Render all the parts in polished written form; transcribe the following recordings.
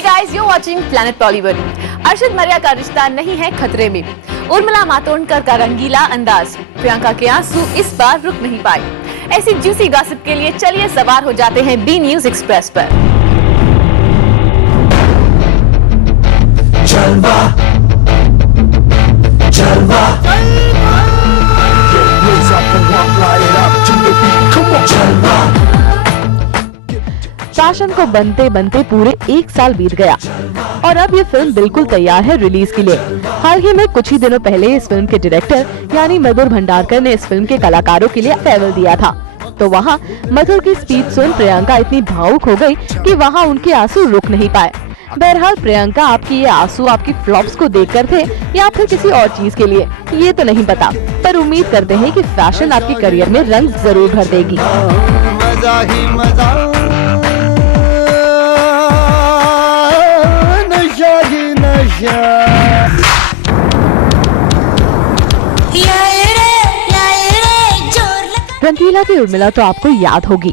Hey guys, you're watching Planet Tollywood. Arshad मरिया का रिश्ता नहीं है खतरे में। उर्मिला मातोंडकर का रंगीला अंदाज, प्रियंका के आंसू इस बार रुक नहीं पाए। ऐसी जूसी गॉसिप के लिए चलिए सवार हो जाते हैं बी न्यूज एक्सप्रेस पर। जलवा जलवा फैशन को बनते बनते पूरे 1 साल बीत गया और अब ये फिल्म बिल्कुल तैयार है रिलीज के लिए। हाल ही में कुछ ही दिनों पहले इस फिल्म के डायरेक्टर यानी मधुर भंडारकर ने इस फिल्म के कलाकारों के लिए फेयरवेल दिया था। तो वहाँ मधुर की स्पीच सुन प्रियंका इतनी भावुक हो गई कि वहाँ उनके आंसू रुक नहीं पाए। बहरहाल प्रियंका आपकी ये आंसू आपकी फ्लॉप्स को देखकर थे या फिर किसी और चीज के लिए, ये तो नहीं पता, पर उम्मीद करते हैं कि फैशन आपके करियर में रंग जरूर भर देगी। मजा ही मजा, नशा ही नशा। रंगीला की उर्मिला तो आपको याद होगी,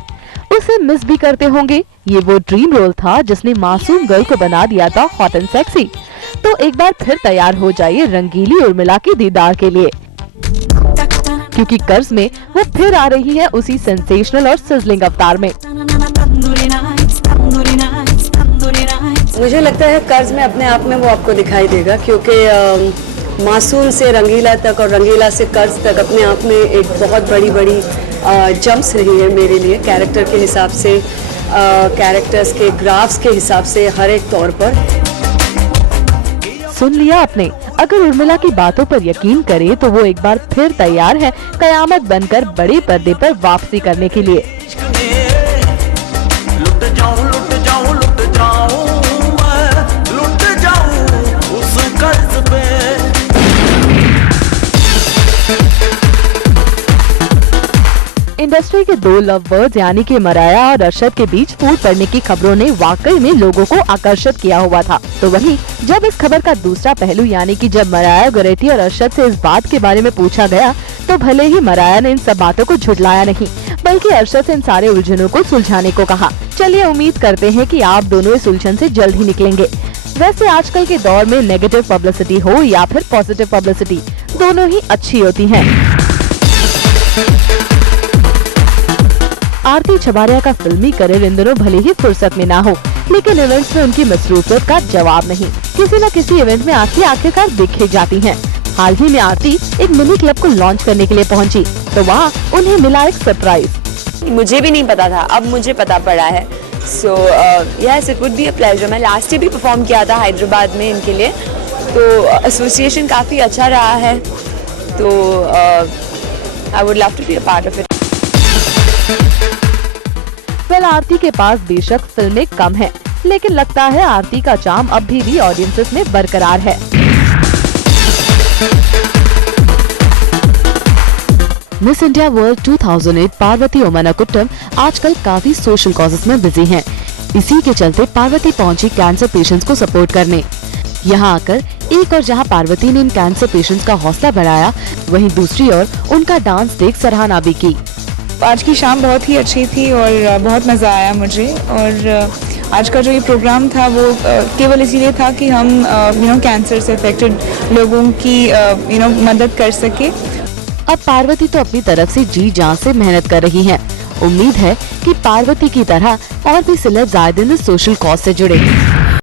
उसे मिस भी करते होंगे। ये वो ड्रीम रोल था जिसने मासूम गर्ल को बना दिया था हॉट एंड सेक्सी। तो एक बार फिर तैयार हो जाइए रंगीली उर्मिला के दीदार के लिए, क्योंकि कर्ज में वो फिर आ रही है उसी सेंसेशनल और सिजलिंग अवतार में। मुझे लगता है कर्ज में अपने आप में वो आपको दिखाई देगा, क्योंकि मासूम से रंगीला तक और रंगीला से कर्ज तक अपने आप में एक बहुत बड़ी जंप्स रही है मेरे लिए, कैरेक्टर के हिसाब से, कैरेक्टर्स के ग्राफ्स के हिसाब से, हर एक तौर पर। सुन लिया आपने, अगर उर्मिला की बातों पर यकीन करे तो वो एक बार फिर तैयार है कयामत बनकर बड़े पर्दे पर वापसी करने के लिए। इंडस्ट्री के दो लव बर्ड्स यानी कि मराया और अरशद के बीच फूट पड़ने की खबरों ने वाकई में लोगों को आकर्षित किया हुआ था। तो वहीं जब इस खबर का दूसरा पहलू यानी कि जब मराया गोरेटी और अरशद से इस बात के बारे में पूछा गया, तो भले ही मराया ने इन सब बातों को झुठलाया नहीं, बल्कि अरशद से इन सारे उलझनों को सुलझाने को कहा। चलिए उम्मीद करते हैं कि आप दोनों इस उलझन से जल्द ही निकलेंगे। वैसे आजकल के दौर में नेगेटिव पब्लिसिटी हो या फिर पॉजिटिव पब्लिसिटी, दोनों ही अच्छी होती है। आरती छबारिया का फिल्मी करियर इन दिनों भले ही फुर्सत में ना हो, लेकिन इवेंट्स में उनकी मसरूफियत का जवाब नहीं। किसी न किसी इवेंट में आरती आखिरकार दिख ही जाती हैं। हाल ही में आरती एक मिनी क्लब को लॉन्च करने के लिए पहुंची, तो वहां उन्हें मिला एक सरप्राइज। मुझे भी नहीं पता था, अब मुझे पता पड़ा है। So yes, it would be a pleasure. मैं लास्ट ईयर भी परफॉर्म किया था हैदराबाद में इनके लिए, तो एसोसिएशन काफी अच्छा रहा है, तो I would love to be a part of it. Well, Aarti के पास बेशक फिल्में कम हैं, लेकिन लगता है आरती का चार्म अब भी ऑडियंसेस में बरकरार है। मिस इंडिया वर्ल्ड 2008 पार्वती ओमनाकुट्टम आजकल काफी सोशल कॉजेस में बिजी हैं। इसी के चलते पार्वती पहुंची कैंसर पेशेंट्स को सपोर्ट करने। यहाँ आकर एक और जहाँ पार्वती ने इन कैंसर पेशेंट्स का हौसला बढ़ाया, वहीं दूसरी ओर उनका डांस देख सराहना भी की। आज की शाम बहुत ही अच्छी थी और बहुत मज़ा आया मुझे। और आज का जो ये प्रोग्राम था वो केवल इसीलिए था कि हम कैंसर से अफेक्टेड लोगों की मदद कर सके। अब पार्वती तो अपनी तरफ से जी जान से मेहनत कर रही हैं। उम्मीद है कि पार्वती की तरह और भी सेलेब्स आए दिन इस सोशल कॉज से जुड़े।